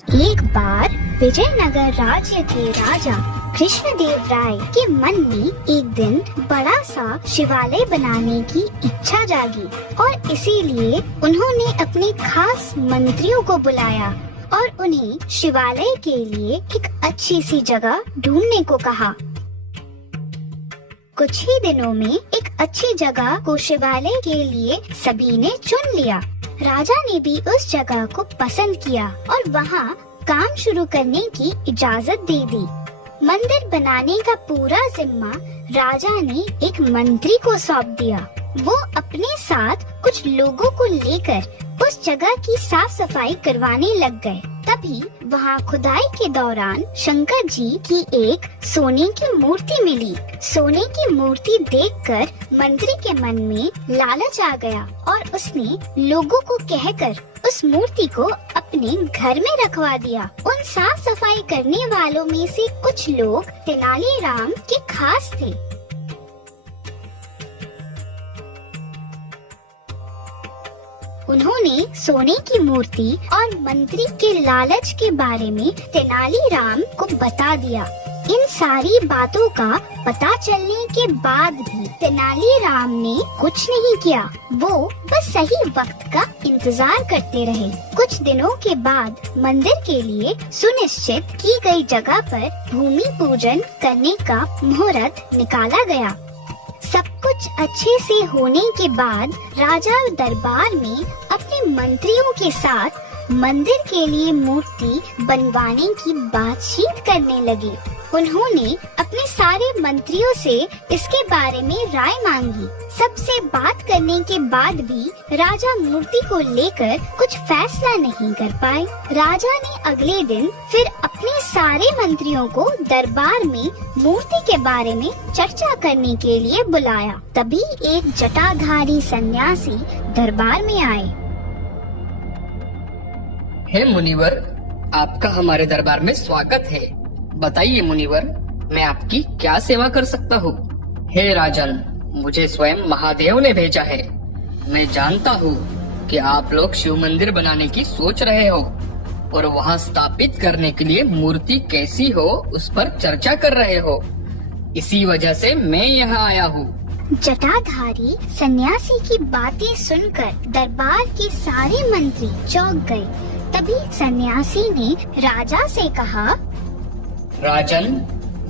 एक बार विजयनगर राज्य के राजा कृष्णदेव राय के मन में एक दिन बड़ा सा शिवालय बनाने की इच्छा जागी और इसीलिए उन्होंने अपने खास मंत्रियों को बुलाया और उन्हें शिवालय के लिए एक अच्छी सी जगह ढूंढने को कहा। कुछ ही दिनों में एक अच्छी जगह को शिवालय के लिए सभी ने चुन लिया। राजा ने भी उस जगह को पसंद किया और वहाँ काम शुरू करने की इजाजत दे दी। मंदिर बनाने का पूरा जिम्मा राजा ने एक मंत्री को सौंप दिया। वो अपने साथ कुछ लोगों को लेकर उस जगह की साफ सफाई करवाने लग गए। तभी वहाँ खुदाई के दौरान शंकर जी की एक सोने की मूर्ति मिली। सोने की मूर्ति देखकर मंत्री के मन में लालच आ गया और उसने लोगों को कहकर उस मूर्ति को अपने घर में रखवा दिया। उन साफ सफाई करने वालों में से कुछ लोग तेनालीराम के खास थे। उन्होंने सोने की मूर्ति और मंत्री के लालच के बारे में तेनालीराम को बता दिया। इन सारी बातों का पता चलने के बाद भी तेनालीराम ने कुछ नहीं किया। वो बस सही वक्त का इंतजार करते रहे। कुछ दिनों के बाद मंदिर के लिए सुनिश्चित की गई जगह पर भूमि पूजन करने का मुहूर्त निकाला गया। सब कुछ अच्छे से होने के बाद राजा दरबार में अपने मंत्रियों के साथ मंदिर के लिए मूर्ति बनवाने की बातचीत करने लगे। उन्होंने अपने सारे मंत्रियों से इसके बारे में राय मांगी। सबसे बात करने के बाद भी राजा मूर्ति को लेकर कुछ फैसला नहीं कर पाए। राजा ने अगले दिन फिर अपने सारे मंत्रियों को दरबार में मूर्ति के बारे में चर्चा करने के लिए बुलाया। तभी एक जटाधारी सन्यासी दरबार में आए। हे मुनिवर, आपका हमारे दरबार में स्वागत है। बताइए मुनिवर, मैं आपकी क्या सेवा कर सकता हूँ? हे राजन, मुझे स्वयं महादेव ने भेजा है। मैं जानता हूँ कि आप लोग शिव मंदिर बनाने की सोच रहे हो और वहाँ स्थापित करने के लिए मूर्ति कैसी हो उस पर चर्चा कर रहे हो। इसी वजह से मैं यहाँ आया हूँ। जटाधारी सन्यासी की बातें सुनकर दरबार के सारे मंत्री चौंक गए। तभी सन्यासी ने राजा से कहा, राजन,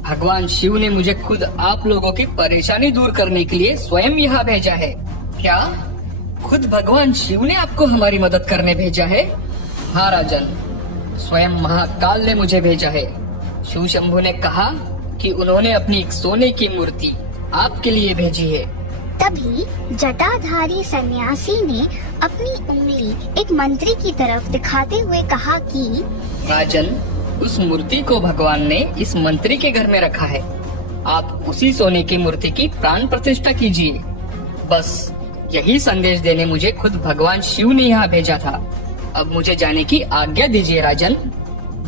भगवान शिव ने मुझे खुद आप लोगों की परेशानी दूर करने के लिए स्वयं यहाँ भेजा है। क्या खुद भगवान शिव ने आपको हमारी मदद करने भेजा है? हाँ राजन, स्वयं महाकाल ने मुझे भेजा है। शिव शंभु ने कहा कि उन्होंने अपनी एक सोने की मूर्ति आपके लिए भेजी है। तभी जटाधारी सन्यासी ने अपनी उंगली एक मंत्री की तरफ दिखाते हुए कहा कि राजन, उस मूर्ति को भगवान ने इस मंत्री के घर में रखा है। आप उसी सोने की मूर्ति की प्राण प्रतिष्ठा कीजिए। बस यही संदेश देने मुझे खुद भगवान शिव ने यहाँ भेजा था। अब मुझे जाने की आज्ञा दीजिए राजन।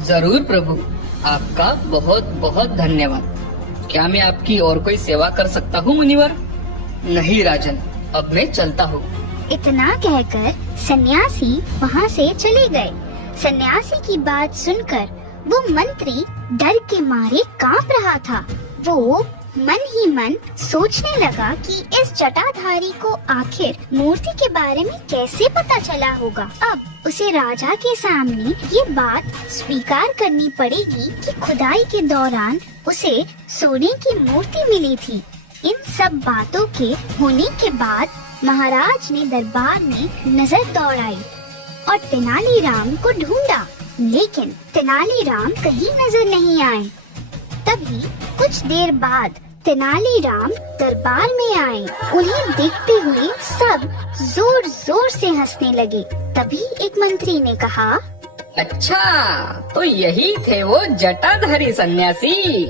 जरूर प्रभु, आपका बहुत बहुत धन्यवाद। क्या मैं आपकी और कोई सेवा कर सकता हूँ मुनिवर? नहीं राजन, अब मैं चलता हूँ। इतना कहकर सन्यासी वहाँ से चले गए। सन्यासी की बात सुनकर वो मंत्री डर के मारे कांप रहा था। वो मन ही मन सोचने लगा कि इस जटाधारी को आखिर मूर्ति के बारे में कैसे पता चला होगा। अब उसे राजा के सामने ये बात स्वीकार करनी पड़ेगी कि खुदाई के दौरान उसे सोने की मूर्ति मिली थी। इन सब बातों के होने के बाद महाराज ने दरबार में नजर दौड़ाई और तेनालीराम को ढूंढा, लेकिन तेनालीराम कहीं नजर नहीं आए। तभी कुछ देर बाद तेनालीराम दरबार में आए। उन्हें देखते हुए सब जोर जोर से हंसने लगे। तभी एक मंत्री ने कहा, अच्छा, तो यही थे वो जटाधारी सन्यासी।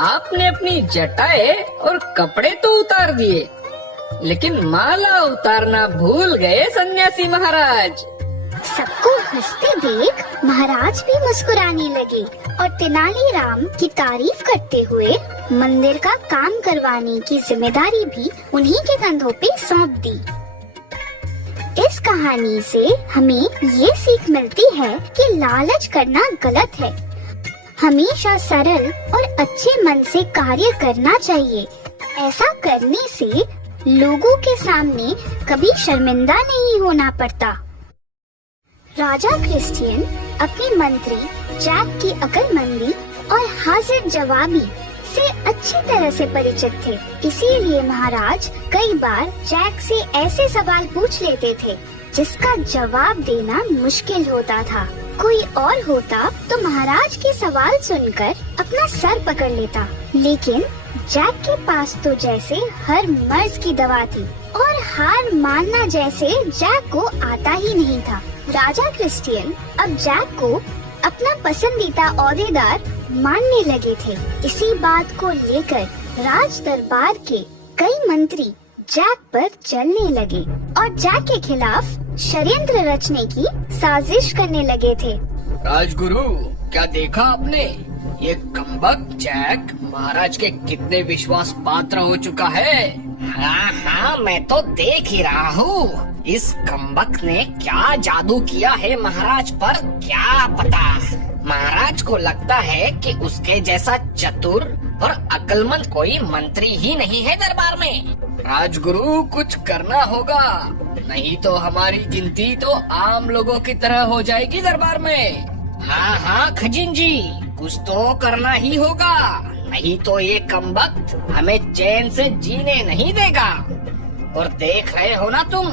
आपने अपनी जटाएं और कपड़े तो उतार दिए, लेकिन माला उतारना भूल गए सन्यासी महाराज। सबको हंसते देख महाराज भी मुस्कुराने लगे और तेनालीराम की तारीफ करते हुए मंदिर का काम करवाने की जिम्मेदारी भी उन्हीं के कंधों पे सौंप दी। इस कहानी से हमें ये सीख मिलती है कि लालच करना गलत है। हमेशा सरल और अच्छे मन से कार्य करना चाहिए। ऐसा करने से लोगों के सामने कभी शर्मिंदा नहीं होना पड़ता। राजा क्रिस्टियन अपने मंत्री जैक की अक्लमंदी और हाजिर जवाबी से अच्छी तरह से परिचित थे। इसीलिए महाराज कई बार जैक से ऐसे सवाल पूछ लेते थे जिसका जवाब देना मुश्किल होता था। कोई और होता तो महाराज के सवाल सुनकर अपना सर पकड़ लेता, लेकिन जैक के पास तो जैसे हर मर्ज की दवा थी और हार मानना जैसे जैक को आता ही नहीं था। राजा क्रिस्टियन अब जैक को अपना पसंदीदा ओहदेदार मानने लगे थे। इसी बात को लेकर राज दरबार के कई मंत्री जैक पर चलने लगे और जैक के खिलाफ षड्यंत्र रचने की साजिश करने लगे थे। राजगुरु, क्या देखा आपने? ये कमबख्त जैक महाराज के कितने विश्वास पात्र हो चुका है। हाँ हाँ, मैं तो देख ही रहा हूँ। इस कमबख्त ने क्या जादू किया है महाराज पर, क्या पता। महाराज को लगता है कि उसके जैसा चतुर और अक्लमंद कोई मंत्री ही नहीं है दरबार में। राजगुरु, कुछ करना होगा, नहीं तो हमारी गिनती तो आम लोगों की तरह हो जाएगी दरबार में। हाँ हाँ खजीन जी, कुछ तो करना ही होगा, नहीं तो ये कमबख्त हमें चैन से जीने नहीं देगा। और देख रहे हो ना तुम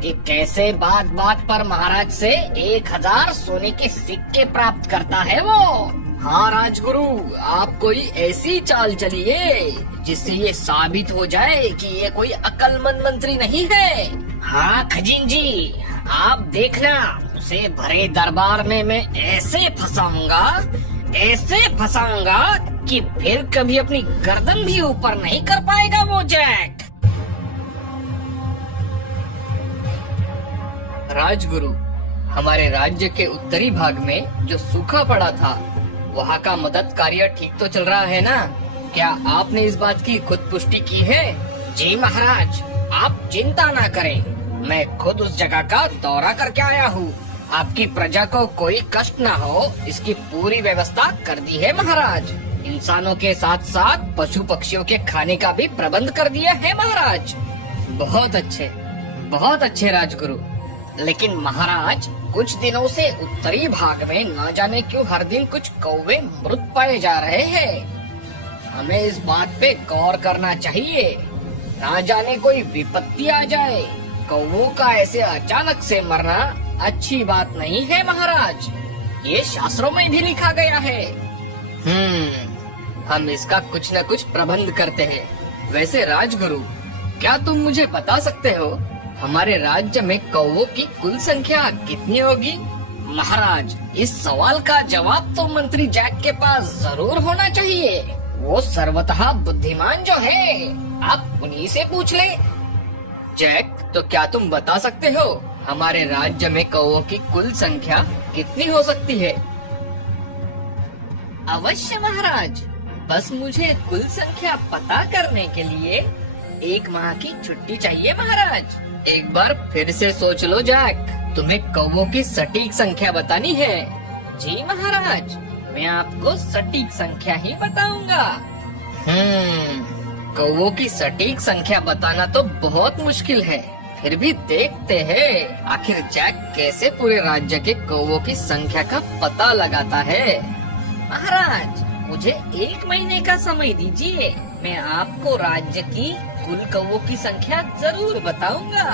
कि कैसे बात बात पर महाराज से 1000 सोने के सिक्के प्राप्त करता है वो। हाँ राजगुरु, आप कोई ऐसी चाल चलिए जिससे ये साबित हो जाए कि ये कोई अक्लमंद मंत्री नहीं है। हाँ खजीन जी, आप देखना, उसे भरे दरबार में मैं ऐसे फंसाऊंगा कि फिर कभी अपनी गर्दन भी ऊपर नहीं कर पाएगा वो जैक। राजगुरु, हमारे राज्य के उत्तरी भाग में जो सूखा पड़ा था, वहाँ का मदद कार्य ठीक तो चल रहा है ना? क्या आपने इस बात की खुद पुष्टि की है? जी महाराज, आप चिंता ना करें, मैं खुद उस जगह का दौरा करके आया हूँ। आपकी प्रजा को कोई कष्ट ना हो, इसकी पूरी व्यवस्था कर दी है महाराज। इंसानों के साथ साथ पशु पक्षियों के खाने का भी प्रबंध कर दिया है महाराज। बहुत अच्छे राजगुरु। लेकिन महाराज, कुछ दिनों से उत्तरी भाग में न जाने क्यों हर दिन कुछ कौवे मृत पाए जा रहे हैं। हमें इस बात पे गौर करना चाहिए, न जाने कोई विपत्ति आ जाए। कौवों का ऐसे अचानक से मरना अच्छी बात नहीं है महाराज, ये शास्त्रों में भी लिखा गया है। हम इसका कुछ न कुछ प्रबंध करते हैं। वैसे राजगुरु, क्या तुम मुझे बता सकते हो हमारे राज्य में कौवों की कुल संख्या कितनी होगी? महाराज, इस सवाल का जवाब तो मंत्री जैक के पास जरूर होना चाहिए। वो सर्वतः बुद्धिमान जो है, आप उन्हीं से पूछ ले। जैक, तो क्या तुम बता सकते हो हमारे राज्य में कौवों की कुल संख्या कितनी हो सकती है? अवश्य महाराज, बस मुझे कुल संख्या पता करने के लिए 1 माह की छुट्टी चाहिए महाराज। एक बार फिर से सोच लो जैक, तुम्हें कौवों की सटीक संख्या बतानी है। जी महाराज, मैं आपको सटीक संख्या ही बताऊंगा। कौवों की सटीक संख्या बताना तो बहुत मुश्किल है, फिर भी देखते हैं आखिर जैक कैसे पूरे राज्य के कौवों की संख्या का पता लगाता है। महाराज, मुझे 1 महीने का समय दीजिए, मैं आपको राज्य की कुल कौवों की संख्या जरूर बताऊंगा।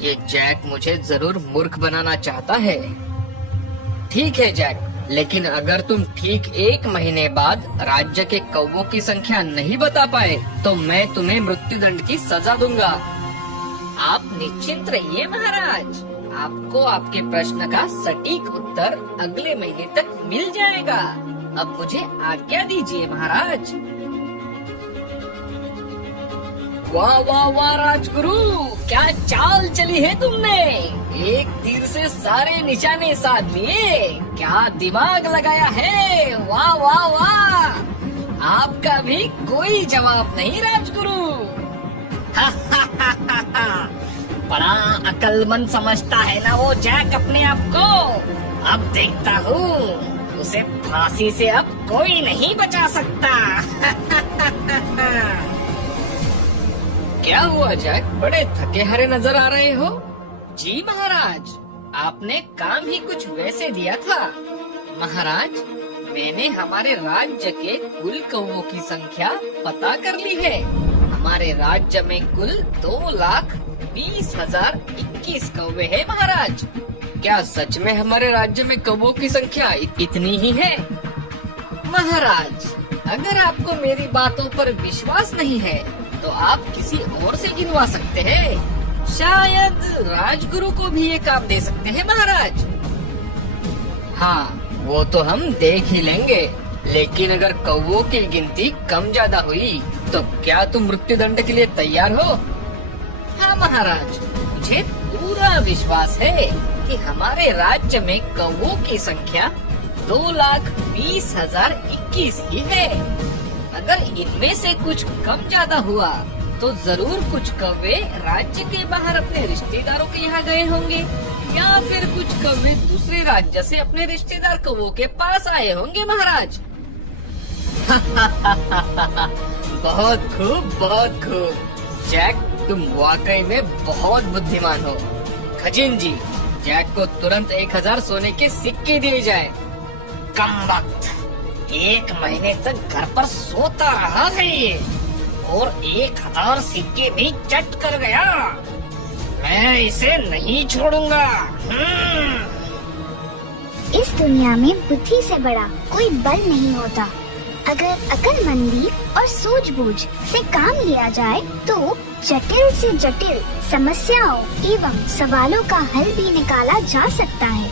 ये जैक मुझे जरूर मूर्ख बनाना चाहता है। ठीक है जैक, लेकिन अगर तुम ठीक 1 महीने बाद राज्य के कौवों की संख्या नहीं बता पाए तो मैं तुम्हें मृत्युदंड की सजा दूंगा। आप निश्चिंत रहिए महाराज, आपको आपके प्रश्न का सटीक उत्तर अगले महीने तक मिल जाएगा। अब मुझे आज्ञा दीजिए महाराज। वाह वाह वाह राजगुरु, क्या चाल चली है तुमने। एक तीर से सारे निशाने साध लिए, क्या दिमाग लगाया है। वाह वाह वाह, आपका भी कोई जवाब नहीं राजगुरु। बड़ा अक्लमंद समझता है ना वो जैक अपने आप को। अब देखता हूँ उसे फांसी से अब कोई नहीं बचा सकता। क्या हुआ जैक, बड़े थके हारे नजर आ रहे हो? जी महाराज, आपने काम ही कुछ वैसे दिया था। महाराज, मैंने हमारे राज्य के कुल कौवों की संख्या पता कर ली है। हमारे राज्य में कुल 2,20,021 कौवे हैं महाराज। क्या सच में हमारे राज्य में कौवों की संख्या इतनी ही है? महाराज, अगर आपको मेरी बातों पर विश्वास नहीं है तो आप किसी और से गिनवा सकते हैं। शायद राजगुरु को भी ये काम दे सकते हैं महाराज। हाँ, वो तो हम देख ही लेंगे, लेकिन अगर कौवों की गिनती कम ज्यादा हुई तो क्या तुम मृत्यु दंड के लिए तैयार हो? हाँ महाराज, मुझे पूरा विश्वास है कि हमारे राज्य में कौवों की संख्या 2,20,021 ही है। अगर इनमें से कुछ कम ज्यादा हुआ तो जरूर कुछ कौवे राज्य के बाहर अपने रिश्तेदारों के यहाँ गए होंगे, या फिर कुछ कौवे दूसरे राज्य से अपने रिश्तेदार कौवों के पास आए होंगे महाराज। बहुत खूब, बहुत खूब। जैक, तुम वाकई में बहुत बुद्धिमान हो। खजिन जी, जैक को तुरंत 1,000 सोने के सिक्के दिए जाए। कम वक्त, 1 महीने तक घर पर सोता रहा है ये, और 1,000 सिक्के भी चट कर गया। मैं इसे नहीं छोड़ूंगा। इस दुनिया में बुद्धि से बड़ा कोई बल नहीं होता। अगर अक्लमंदी और सूझबूझ से काम लिया जाए तो जटिल से जटिल समस्याओं एवं सवालों का हल भी निकाला जा सकता है।